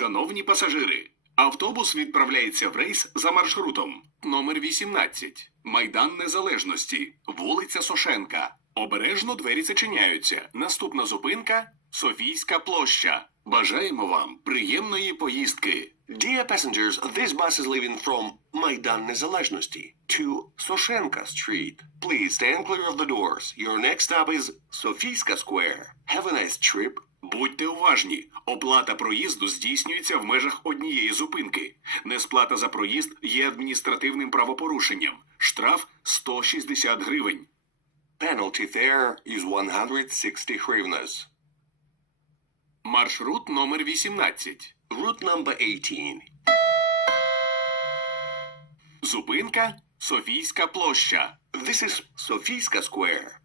Шановні пасажири, автобус відправляється в рейс за маршрутом номер 18, Майдан Незалежності, вулиця Сошенка. Обережно двері зачиняються. Наступна зупинка Софійська площа. Бажаємо вам приємної поїздки. Dear passengers, this bus is leaving from Maidan Nezalezhnosti to Soshenka Street. Please stand clear of the doors. Your next stop is Sofiyska Square. Have a nice trip. Будьте уважні, оплата проїзду здійснюється в межах однієї зупинки. Несплата за проїзд є адміністративним правопорушенням. Штраф 160 гривень. Penalty fare is 160 hryvnias. Маршрут номер 18. Route number 18. Зупинка Софійська площа. This is Sofiyska Square.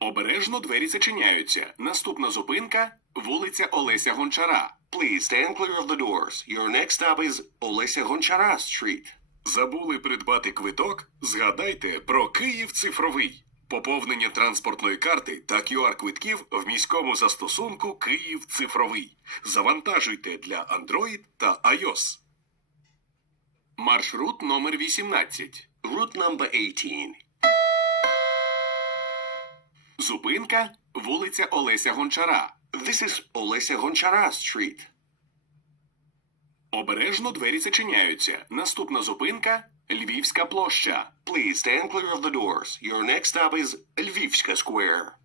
Обережно двері зачиняються. Наступна зупинка вулиця Олеся Гончара. Please stand clear of the doors. Your next stop is Olesya Gonchara Street. Забули придбати квиток? Згадайте про Київ цифровий. Поповнення транспортної карти та QR-квитків в міському застосунку Київ цифровий. Завантажуйте для Android та iOS. Маршрут номер 18. Route number 18. Зупинка вулиця Олеся Гончара. This is Olesya Gonchara Street. Обережно двері зачиняються. Наступна зупинка Львівська площа. Please stand clear of the doors. Your next stop is Lvivska Square.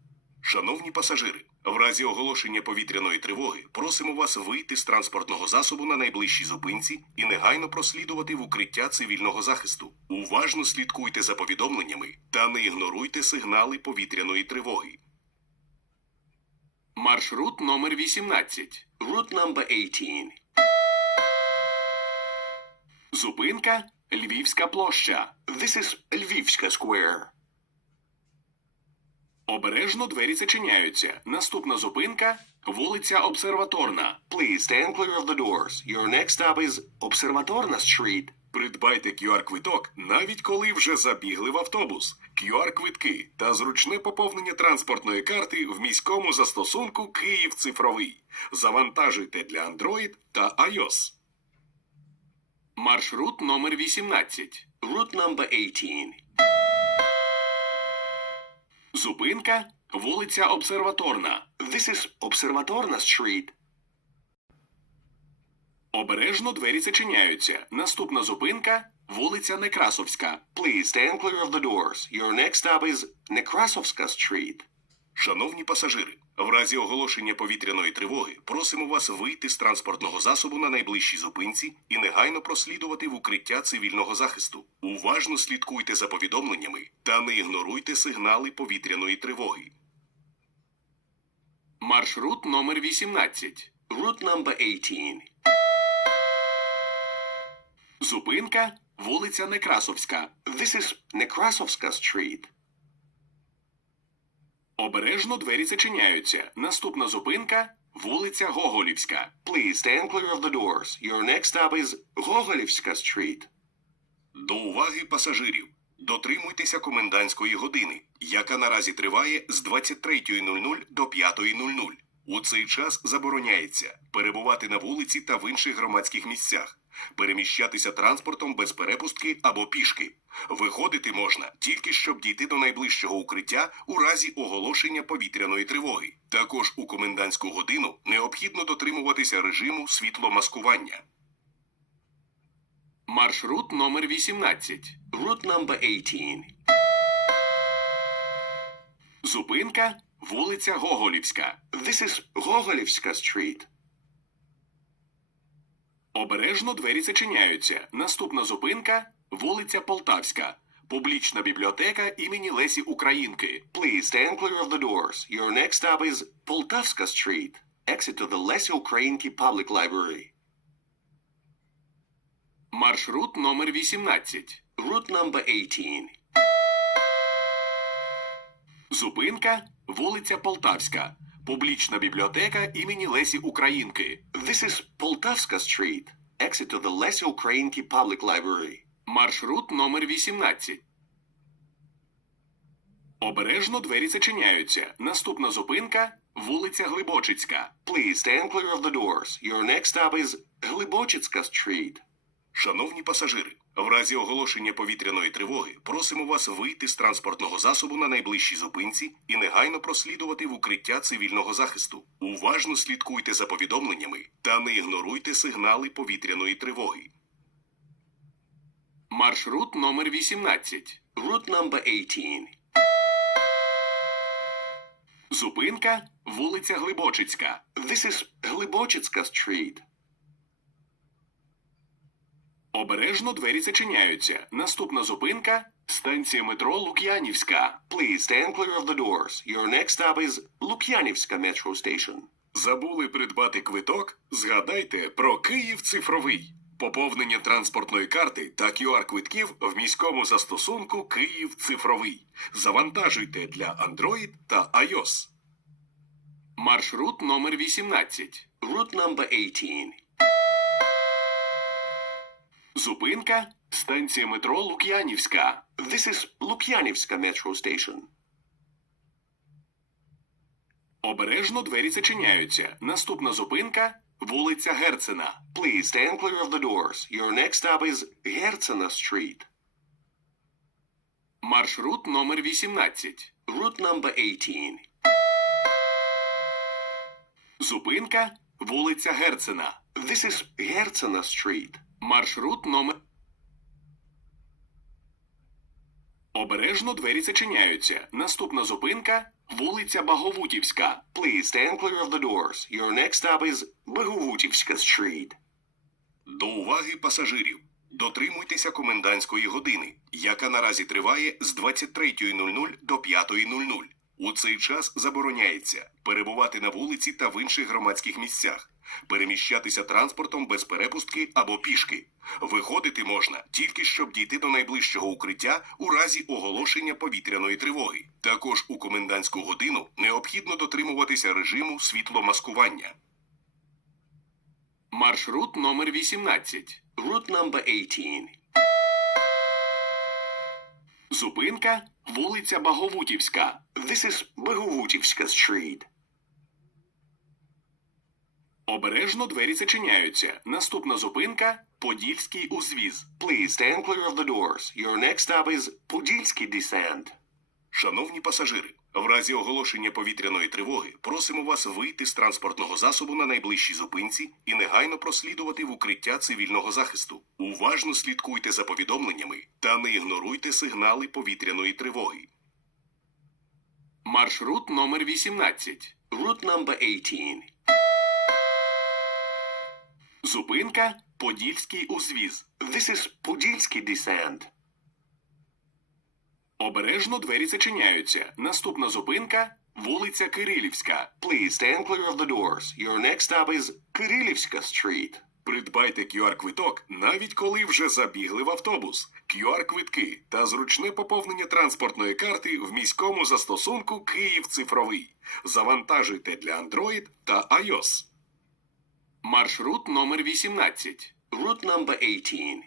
Шановні пасажири, в разі оголошення повітряної тривоги просимо вас вийти з транспортного засобу на найближчій зупинці і негайно прослідувати в укриття цивільного захисту. Уважно слідкуйте за повідомленнями та не ігноруйте сигнали повітряної тривоги. Маршрут номер 18. Route number 18. Зупинка Львівська площа. This is Lvivska Square. Обережно двері зачиняються. Наступна зупинка вулиця Обсерваторна. Please stand clear of the doors. Your next stop is Observatorna Street. Придбайте QR-квиток, навіть коли вже забігли в автобус. QR-квитки та зручне поповнення транспортної карти в міському застосунку Київ цифровий. Завантажуйте для Android та iOS. Маршрут номер 18. Route number 18. Зупинка вулиця Обсерваторна. This is Observatorna Street. Обережно двері зачиняються. Наступна зупинка вулиця Некрасовська. Please stand clear of the doors. Your next stop is Nekrasovska Street. Шановні пасажири, в разі оголошення повітряної тривоги просимо вас вийти з транспортного засобу на найближчій зупинці і негайно прослідувати в укриття цивільного захисту. Уважно слідкуйте за повідомленнями та не ігноруйте сигнали повітряної тривоги. Маршрут номер 18. Route number 18. Зупинка вулиця Некрасовська. This is Nekrasovska Street. Обережно двері зачиняються. Наступна зупинка вулиця Гоголівська. Please stand clear of the doors. Your next stop is Gogolivska Street. До уваги пасажирів. Дотримуйтеся комендантської години, яка наразі триває з 23.00 до 5.00. У цей час забороняється перебувати на вулиці та в інших громадських місцях, переміщатися транспортом без перепустки або пішки. Виходити можна тільки щоб дійти до найближчого укриття у разі оголошення повітряної тривоги. Також у комендантську годину необхідно дотримуватися режиму світломаскування. Маршрут номер 18. Route number 18. Зупинка вулиця Гоголівська. This is Gogolivska Street. Обережно двері зачиняються. Наступна зупинка вулиця Полтавська. Публічна бібліотека імені Лесі Українки. Please stand clear of the doors. Your next stop is Poltavska Street. Exit to the Lesy Ukrainki Public Library. Маршрут номер 18. Route number 18. Зупинка вулиця Полтавська. Публічна бібліотека імені Лесі Українки. This is Poltavska Street. Exit to the Lesy Ukrainki Public Library. Маршрут номер 18. Обережно двері зачиняються. Наступна зупинка вулиця Глибочицька. Please stand clear of the doors. Your next stop is Glibochytska Street. Шановні пасажири, в разі оголошення повітряної тривоги просимо вас вийти з транспортного засобу на найближчій зупинці і негайно прослідувати в укриття цивільного захисту. Уважно слідкуйте за повідомленнями та не ігноруйте сигнали повітряної тривоги. Маршрут номер 18. Route number 18. Зупинка вулиця Глибочицька. This is Glibochytska Street. Обережно двері зачиняються. Наступна зупинка станція метро Лук'янівська. Please stand clear of the doors. Your next stop is Lukyanivska Metro Station. Забули придбати квиток? Згадайте про Київ цифровий. Поповнення транспортної карти та QR-квитків в міському застосунку Київ цифровий. Завантажуйте для Android та iOS. Маршрут номер 18. Route number 18. Зупинка станція метро Лук'янівська. This is Lukyanivska Metro Station. Обережно двері зачиняються. Наступна зупинка вулиця Герцена. Please stand clear of the doors. Your next stop is Hertsena Street. Маршрут номер 18. Route number 18. Зупинка вулиця Герцена. This is Hertsena Street. Маршрут номер. Обережно двері зачиняються. Наступна зупинка вулиця Баговутівська. Please stand clear of the doors. Your next stop is Bohuvutivska Street. До уваги пасажирів. Дотримуйтеся комендантської години, яка наразі триває з 23.00 до 5.00. У цей час забороняється перебувати на вулиці та в інших громадських місцях, переміщатися транспортом без перепустки або пішки. Виходити можна тільки щоб дійти до найближчого укриття у разі оголошення повітряної тривоги. Також у комендантську годину необхідно дотримуватися режиму світломаскування. Маршрут номер 18. Route number 18. Зупинка вулиця Баговутівська. This is Баговутівська Street. Обережно двері зачиняються. Наступна зупинка Подільський узвіз. Please stand clear of the doors. Your next stop is Подільський Descent. Шановні пасажири, в разі оголошення повітряної тривоги просимо вас вийти з транспортного засобу на найближчій зупинці і негайно прослідувати в укриття цивільного захисту. Уважно слідкуйте за повідомленнями та не ігноруйте сигнали повітряної тривоги. Маршрут номер 18. Route number 18. Зупинка Подільський узвіз. This is Podilsky Descent. Обережно двері зачиняються. Наступна зупинка вулиця Кирилівська. Please stand clear of the doors. Your next stop is Kirilivska Street. Придбайте QR-квиток навіть коли вже забігли в автобус. QR-квитки та зручне поповнення транспортної карти в міському застосунку Київ цифровий. Завантажуйте для Android та iOS. Маршрут номер 18. Route number 18.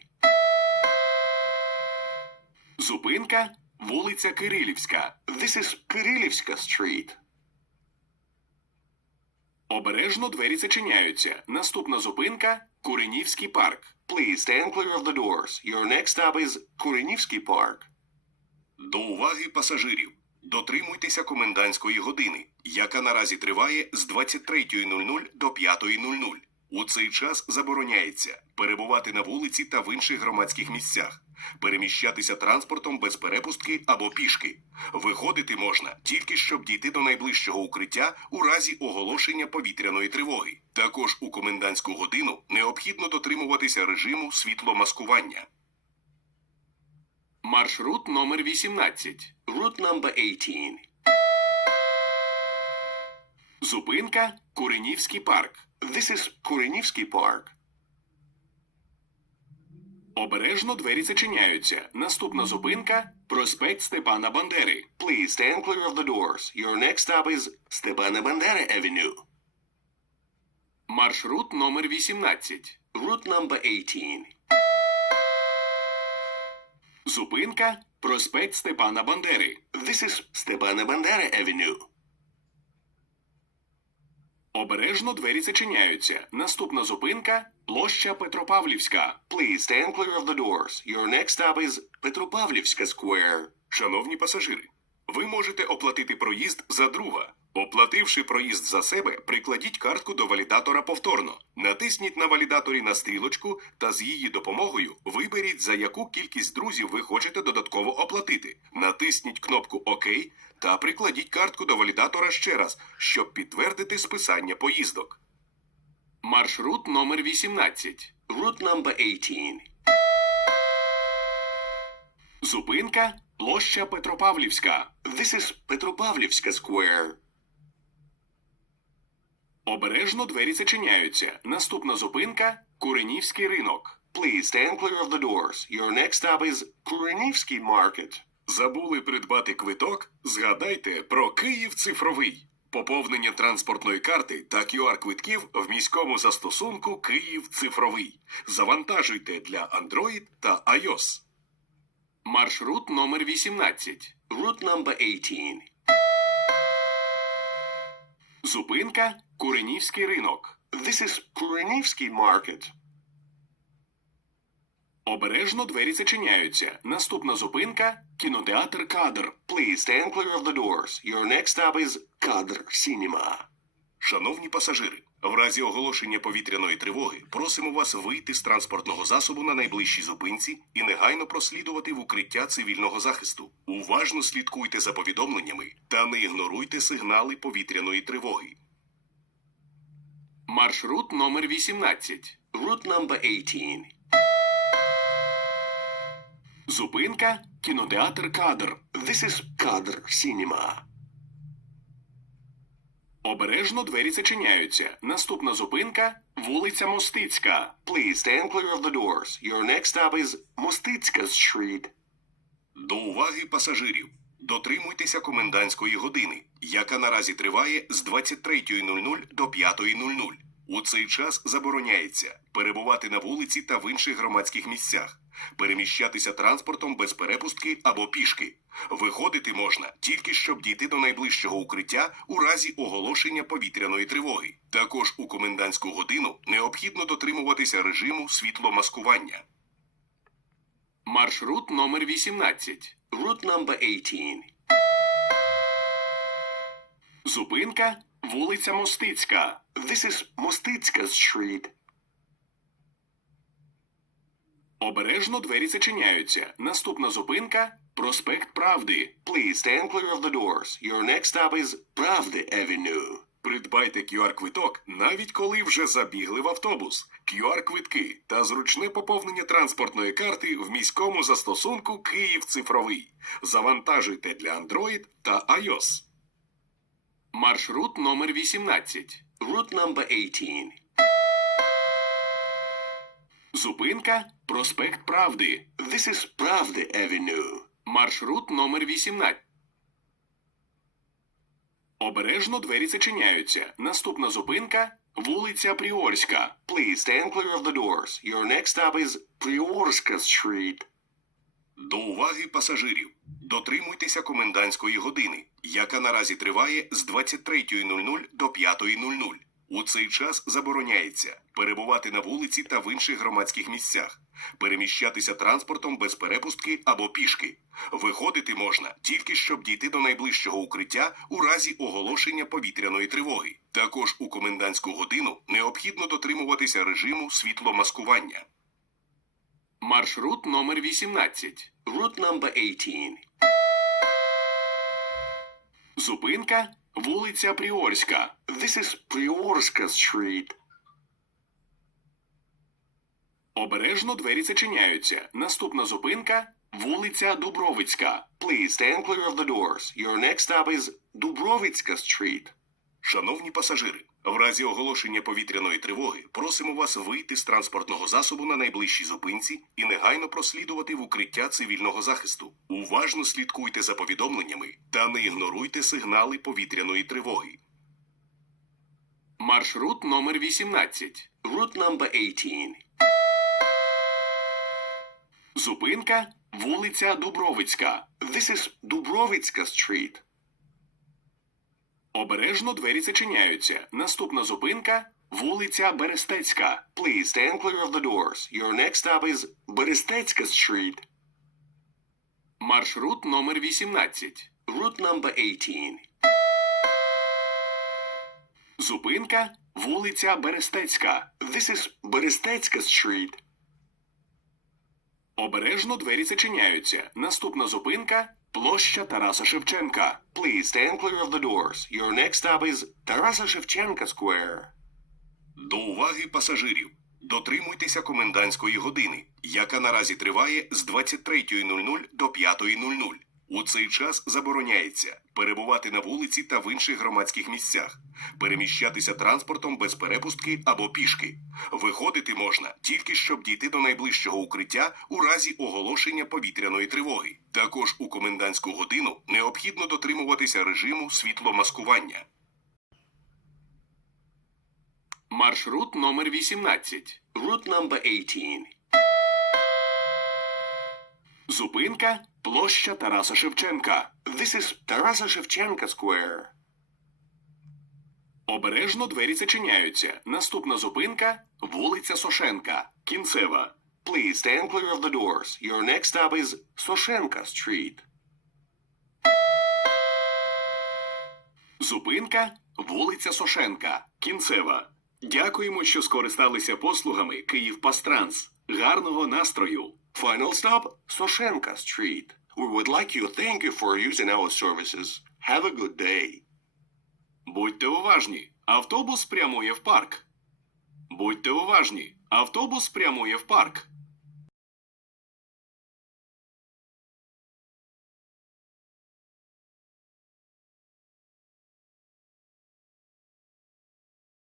Зупинка вулиця Кирилівська. This is Kirilivska Street. Обережно двері зачиняються. Наступна зупинка Куренівський парк. Please stand clear of the doors. Your next stop is Kurinivsky Park. До уваги пасажирів. Дотримуйтеся комендантської години, яка наразі триває з 23.00 до 5.00. У цей час забороняється перебувати на вулиці та в інших громадських місцях, переміщатися транспортом без перепустки або пішки. Виходити можна тільки щоб дійти до найближчого укриття у разі оголошення повітряної тривоги. Також у комендантську годину необхідно дотримуватися режиму світломаскування. Маршрут номер 18. Route number 18. Зупинка Куренівський парк. This is Kurinivsky Park. Обережно двері зачиняються. Наступна зупинка проспект Степана Бандери. Please stand clear of the doors. Your next stop is Stepana Bandera Avenue. Маршрут номер 18. Route number 18. Зупинка проспект Степана Бандери. This is Stepana Bandera Avenue. Обережно двері зачиняються. Наступна зупинка площа Петропавлівська. Please stand clear of the doors. Your next stop is Petropavlivska Square. Шановні пасажири, ви можете оплатити проїзд за друга. Оплативши проїзд за себе, прикладіть картку до валідатора повторно. Натисніть на валідаторі на стрілочку та з її допомогою виберіть, за яку кількість друзів ви хочете додатково оплатити. Натисніть кнопку ОК та прикладіть картку до валідатора ще раз, щоб підтвердити списання поїздок. Маршрут номер 18. Route number 18. Зупинка площа Петропавлівська. This is Petropavlivska Square. Обережно двері зачиняються. Наступна зупинка Куренівський ринок. Please stand clear of the doors. Your next stop is Kurenivsky Market. Забули придбати квиток? Згадайте про Київ цифровий. Поповнення транспортної карти та QR-квитків в міському застосунку Київ цифровий. Завантажуйте для Android та iOS. Маршрут номер 18. Route number 18. Зупинка Куренівський ринок. This is Kurenivsky Market. Обережно двері зачиняються. Наступна зупинка кінотеатр Кадр. Please stand clear of the doors. Your next stop is Kadr Cinema. Шановні пасажири, в разі оголошення повітряної тривоги просимо вас вийти з транспортного засобу на найближчій зупинці і негайно прослідувати в укриття цивільного захисту. Уважно слідкуйте за повідомленнями та не ігноруйте сигнали повітряної тривоги. Маршрут номер 18. Route number 18. Зупинка кінотеатр Кадр. This is Kadr Cinema. Обережно двері зачиняються. Наступна зупинка вулиця Мостицька. Please stand clear of the doors. Your next stop is Mostitska Street. До уваги пасажирів. Дотримуйтеся комендантської години, яка наразі триває з 23.00 до 5.00. У цей час забороняється перебувати на вулиці та в інших громадських місцях, переміщатися транспортом без перепустки або пішки. Виходити можна тільки щоб дійти до найближчого укриття у разі оголошення повітряної тривоги. Також у комендантську годину необхідно дотримуватися режиму світломаскування. Маршрут номер 18. Route number 18. Зупинка вулиця Мостицька. This is Mostitska Street. Обережно двері зачиняються. Наступна зупинка проспект Правди. Please stand clear of the doors. Your next stop is Pravda Avenue. Придбайте QR-квиток, навіть коли вже забігли в автобус. QR-квитки та зручне поповнення транспортної карти в міському застосунку Київ цифровий. Завантажуйте для Android та iOS. Маршрут номер 18. Route number 18. Зупинка проспект Правди. This is Pravda Avenue. Маршрут номер 18. Обережно двері зачиняються. Наступна зупинка вулиця Пріорська. Please stand clear of the doors. Your next stop is Priorska Street. До уваги пасажирів. Дотримуйтеся комендантської години, яка наразі триває з 23.00 до 5.00. У цей час забороняється перебувати на вулиці та в інших громадських місцях, переміщатися транспортом без перепустки або пішки. Виходити можна тільки щоб дійти до найближчого укриття у разі оголошення повітряної тривоги. Також у комендантську годину необхідно дотримуватися режиму світломаскування. Маршрут номер 18. Route number 18. Зупинка вулиця Пріорська. This is Priorska Street. Обережно двері зачиняються. Наступна зупинка вулиця Дубровицька. Please stand clear of the doors. Your next stop is Dubrovitska Street. Шановні пасажири, в разі оголошення повітряної тривоги просимо вас вийти з транспортного засобу на найближчій зупинці і негайно прослідувати в укриття цивільного захисту. Уважно слідкуйте за повідомленнями та не ігноруйте сигнали повітряної тривоги. Маршрут номер 18. Route number 18. Зупинка вулиця Дубровицька. This is Dubrovitska Street. Обережно двері зачиняються. Наступна зупинка вулиця Берестецька. Please stand clear of the doors. Your next stop is Berestecka Street, Маршрут номер 18. route number 18. Зупинка вулиця Берестецька. This is Berestecka Street. Обережно двері зачиняються. Наступна зупинка площа Тараса Шевченка. Please stand clear of the doors. Your next stop is Тараса Шевченка Square. До уваги пасажирів. Дотримуйтеся комендантської години, яка наразі триває з 23.00 до 5.00. У цей час забороняється перебувати на вулиці та в інших громадських місцях, переміщатися транспортом без перепустки або пішки. Виходити можна тільки щоб дійти до найближчого укриття у разі оголошення повітряної тривоги. Також у комендантську годину необхідно дотримуватися режиму світломаскування. Маршрут номер 18. Route number 18. Зупинка площа Тараса Шевченка. This is Tarasa Shevchenko Square. Обережно двері зачиняються. Наступна зупинка вулиця Сошенка. Кінцева. Please stand clear of the doors. Your next stop is Soshenka Street. Зупинка вулиця Сошенка. Кінцева. Дякуємо, що скористалися послугами Київ Пастранс. Гарного настрою! Final stop, Soshenka Street. We would like you thank you for using our services. Have a good day. Будьте уважні. Автобус прямує в парк. Будьте уважні. Автобус прямує в парк.